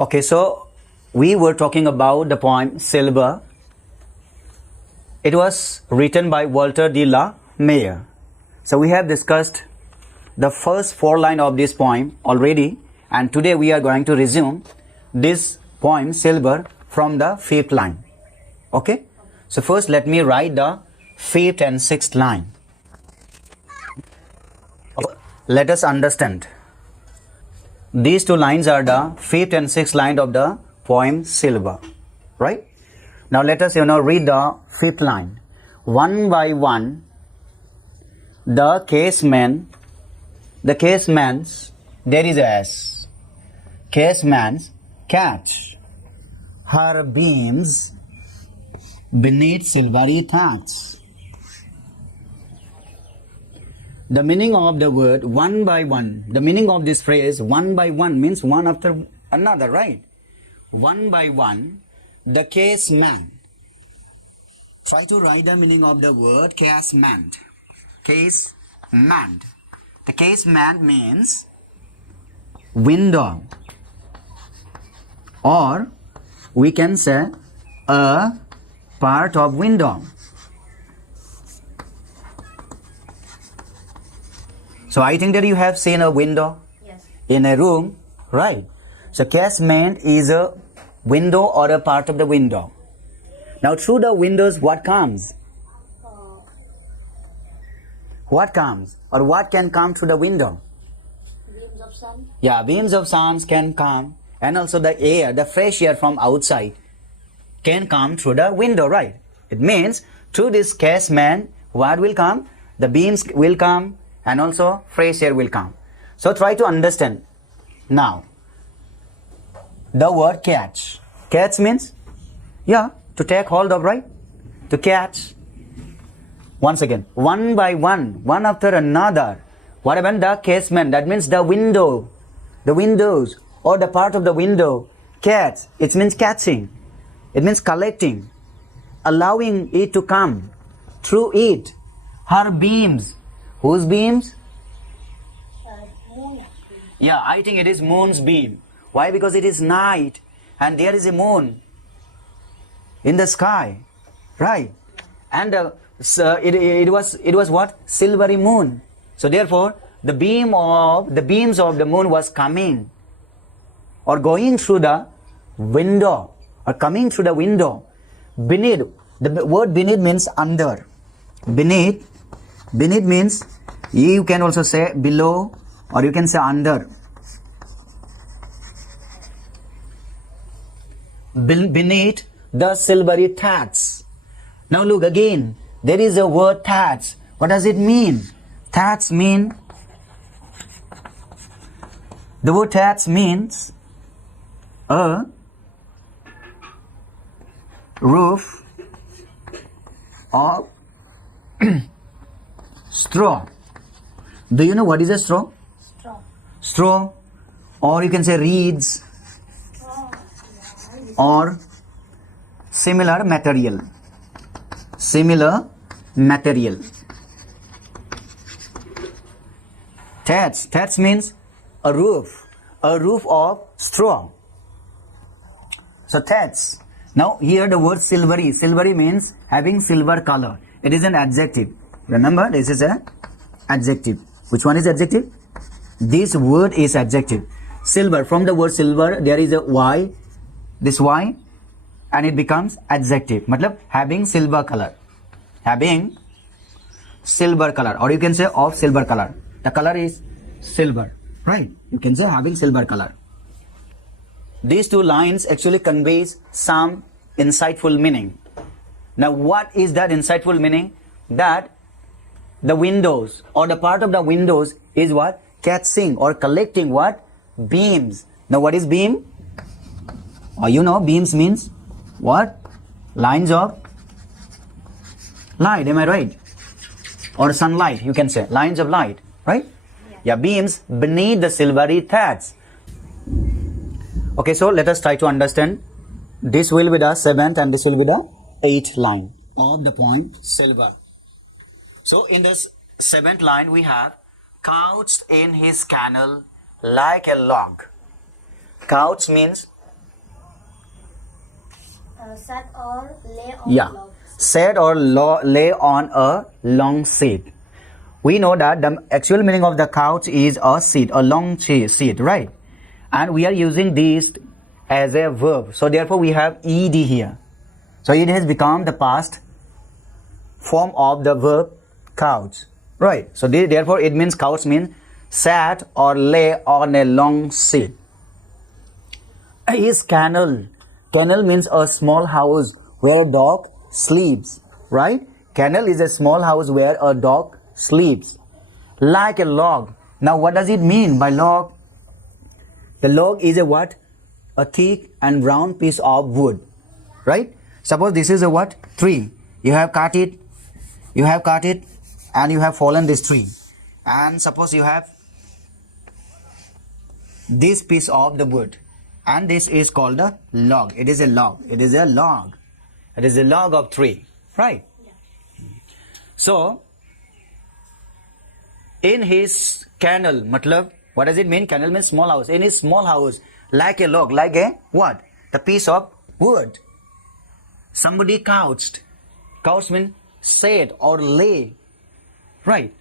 Okay, so we were talking about the poem Silver. It was written by Walter de la Mare. So we have discussed the first 4 lines of this poem already, and today we are going to resume this poem Silver from the 5th line. Okay, so first let me write the 5th and 6th line. Let us understand. These 2 lines are the 5th and 6th line of the poem Silver, right? Now let us read the 5th line. One by one, the casements, there is a S, casements catch her beams beneath silvery thatch. The meaning of the word one by one, the meaning of this phrase one by one means one after another, right? One by one, the casement. Try to write the meaning of the word casement. Casement. The casement means window, or we can say a part of window. So I think that you have seen a window in a room, right? So casement is a window or a part of the window. Now through the windows what comes? What comes? Or what can come through the window? Beams of sun. Yeah, beams of sun can come, and also the air, the fresh air from outside can come through the window, right? It means through this casement what will come? The beams will come, and also fresh air will come. So try to understand. Now, the word catch. Catch means, to take hold of, right? To catch. Once again, one by one, one after another. What about the casement? That means the window, the windows, or the part of the window. Catch, it means catching. It means collecting, allowing it to come through it. Her beams. Whose beams? Moon. Yeah, I think it is moon's beam. Why? Because it is night and there is a moon in the sky, right? And it was what? Silvery moon. So therefore, the beams of the moon was coming or going through the window or coming through the window. Beneath, the word beneath means under. Beneath means, you can also say below, or you can say under. Beneath the silvery thatch. Now look again, there is a word thatch. What does it mean? Thatch mean, the word thatch means a roof of straw. Do you know what is a straw? Straw, or you can say reeds, or similar material. Thatch means a roof of straw. So thatch. Now here the word silvery. Silvery means having silver color. It is an adjective. Remember, this is an adjective. Which one is adjective? This word is adjective. Silver. From the word silver, there is a Y. This Y, and it becomes adjective. Matlab having silver color. Having silver color, or you can say of silver color. The color is silver, right? You can say having silver color. These 2 lines actually conveys some insightful meaning. Now what is that insightful meaning? That the windows or the part of the windows is what? Catching or collecting what? Beams. Now what is beam? Beams means what? Lines of light, am I right? Or sunlight, you can say. Lines of light, right? Yeah, beams beneath the silvery thatch. Okay, so let us try to understand. This will be the 7th and this will be the 8th line of the poem Silver. So in this 7th line we have, couched in his kennel like a log. Couch means Sat or lay on Yeah, log. sat or lay on a long seat. We know that the actual meaning of the couch is a seat, a long seat, right? And we are using this as a verb. So therefore we have ed here. So it has become the past form of the verb couch, right? So therefore it means couch means sat or lay on a long seat. Is kennel. Kennel means a small house where a dog sleeps, right? Kennel is a small house where a dog sleeps. Like a log. Now what does it mean by log? The log is a what? A thick and round piece of wood, right? Suppose this is a what? Tree. You have cut it and you have fallen this tree. And suppose you have this piece of the wood. And this is called a log. It is a log. It is a log. It is a log of tree, right? So, in his kennel, matlab, what does it mean? Kennel means small house. In his small house, like a log, like a what? The piece of wood. Somebody couched. Couch means sat or lay, right?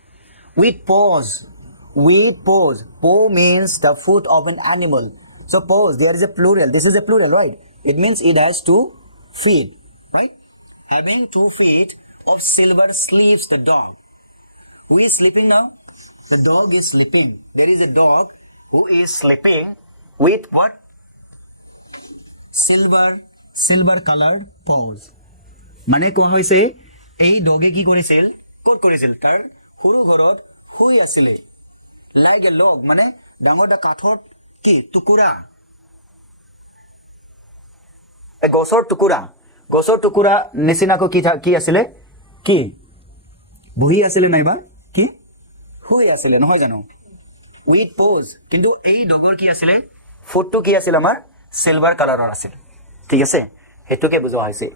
With paws. With paws. Paw means the foot of an animal. So paws, there is a plural. This is a plural, right? It means it has 2 feet, right? Having 2 feet of silver sleeps the dog. Who is sleeping now? The dog is sleeping. There is a dog who is sleeping with what? Silver colored paws. মানে কোৱা হৈছে এই ডগে কি কৰিছিল? ক'ত কৰিছিল? তাৰ সৰু ঘৰত শুই আছিল। Like a log, মানে ডাঙৰ এটা কাঠৰ কি টুকুৰা, গছৰ টুকুৰা নিচিনাকৈ কি আছিলে? কি বহি আছিলে নাইবা কি শুই আছিলে, নহয় জানো? With pose. কিন্তু এই ডগৰ কি আছিলে? ফুটটো কি আছিল আমাৰ? সিলভাৰ কালাৰৰ আছিল। ঠিক আছে, সেইটোকে বুজোৱা হৈছে।